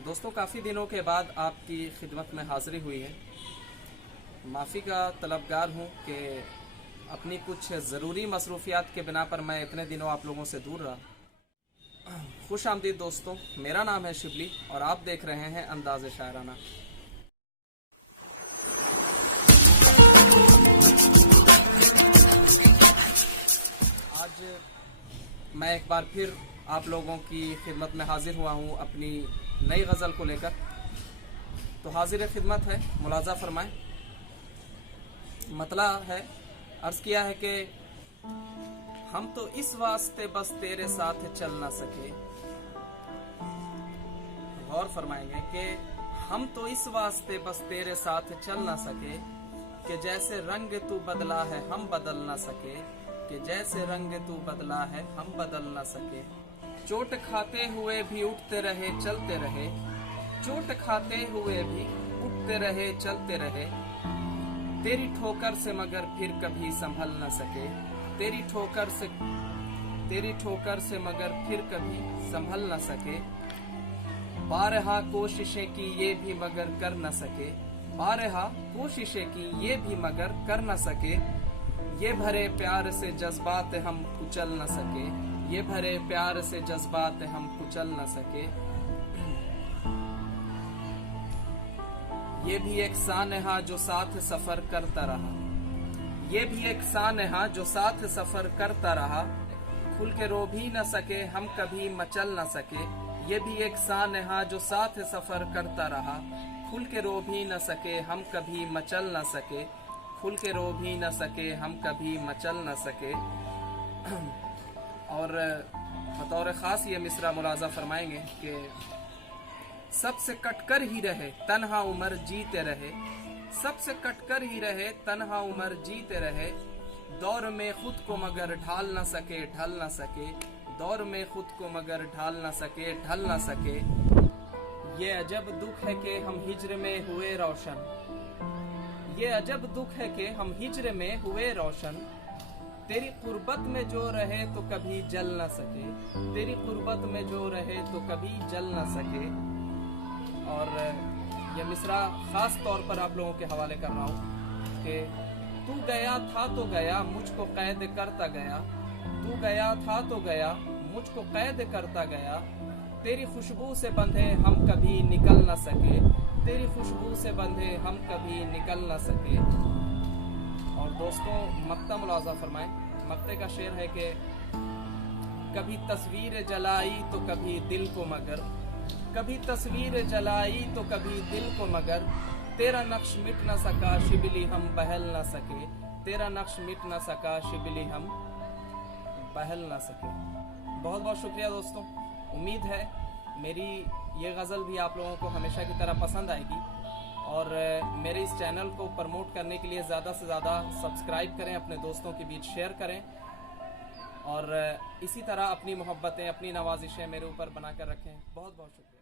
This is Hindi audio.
दोस्तों, काफ़ी दिनों के बाद आपकी खिदमत में हाज़िरी हुई है। माफ़ी का तलबगार हूँ कि अपनी कुछ ज़रूरी मसरूफियात के बिना पर मैं इतने दिनों आप लोगों से दूर रहा। खुश आमदीद दोस्तों, मेरा नाम है शिबली और आप देख रहे हैं अंदाज़ शायराना। आज मैं एक बार फिर आप लोगों की खिदमत में हाजिर हुआ हूँ अपनी नई गज़ल को लेकर। तो हाजिर खिदमत है, मुलाजा फरमाएं। मतला है, अर्ज़ किया है कि हम तो इस वास्ते बस तेरे साथ चल ना सके। गौर फरमाएंगे कि हम तो इस वास्ते बस तेरे साथ चल ना सके कि जैसे रंग तू बदला है हम बदल ना सके, कि जैसे रंग तू बदला है हम बदल ना सके। चोट खाते हुए भी उठते रहे चलते रहे, चोट खाते हुए भी उठते रहे चलते रहे। तेरी ठोकर से मगर फिर कभी संभल न सके, तेरी ठोकर से मगर फिर कभी संभल न सके। बारहा कोशिशें की ये भी मगर कर न सके, बारहा कोशिशें की ये भी मगर कर न सके। ये भरे प्यार से जज्बात हम कुचल न सके, ये भरे प्यार से जज्बात हम कुचल न सके। ये भी एक सानहा जो साथ सफर करता रहा, ये भी एक सानहा जो साथ सफर करता रहा। खुल के रो भी न सके हम कभी मचल न सके, ये भी एक सानहा जो साथ सफर करता रहा। खुल के रो भी न सके हम कभी मचल न सके, खुल के रो भी न सके हम कभी मचल न सके। और बतौर ख़ास ये मिसरा मुलाजा फरमाएंगे कि सबसे कटकर ही रहे तन्हा उम्र जीते रहे, सबसे कटकर ही रहे तन्हा उम्र जीते रहे। दौर में खुद को मगर ढाल न सके ढल न सके, दौर में खुद को मगर ढाल न सके ढल न सके। ये अजब दुख है कि हम हिज्र में हुए रोशन, ये अजब दुख है कि हम हिज्र में हुए रोशन। तेरी कुर्बत में जो रहे तो कभी जल न सके, तेरी कुर्बत में जो रहे तो कभी जल न सके। और यह मिसरा खास तौर पर आप लोगों के हवाले कर रहा हूँ कि तू गया था तो गया मुझको कैद करता गया, तू गया था तो गया मुझको कैद करता गया। तेरी खुशबू से बंधे हम कभी निकल न सके, तेरी खुशबू से बंधे हम कभी निकल न सके। और दोस्तों, मक्ता मुलाजा फरमाएं। मक्ते का शेर है कि कभी तस्वीर जलाई तो कभी दिल को मगर, कभी तस्वीर जलाई तो कभी दिल को मगर। तेरा नक्श मिट न सका शिबली हम बहल न सके, तेरा नक्श मिट न सका शिबली हम बहल न सके। बहुत बहुत शुक्रिया दोस्तों। उम्मीद है मेरी ये गज़ल भी आप लोगों को हमेशा की तरह पसंद आएगी। और मेरे इस चैनल को प्रमोट करने के लिए ज़्यादा से ज़्यादा सब्सक्राइब करें, अपने दोस्तों के बीच शेयर करें और इसी तरह अपनी मोहब्बतें, अपनी नवाजिशें मेरे ऊपर बना कर रखें। बहुत बहुत शुक्रिया।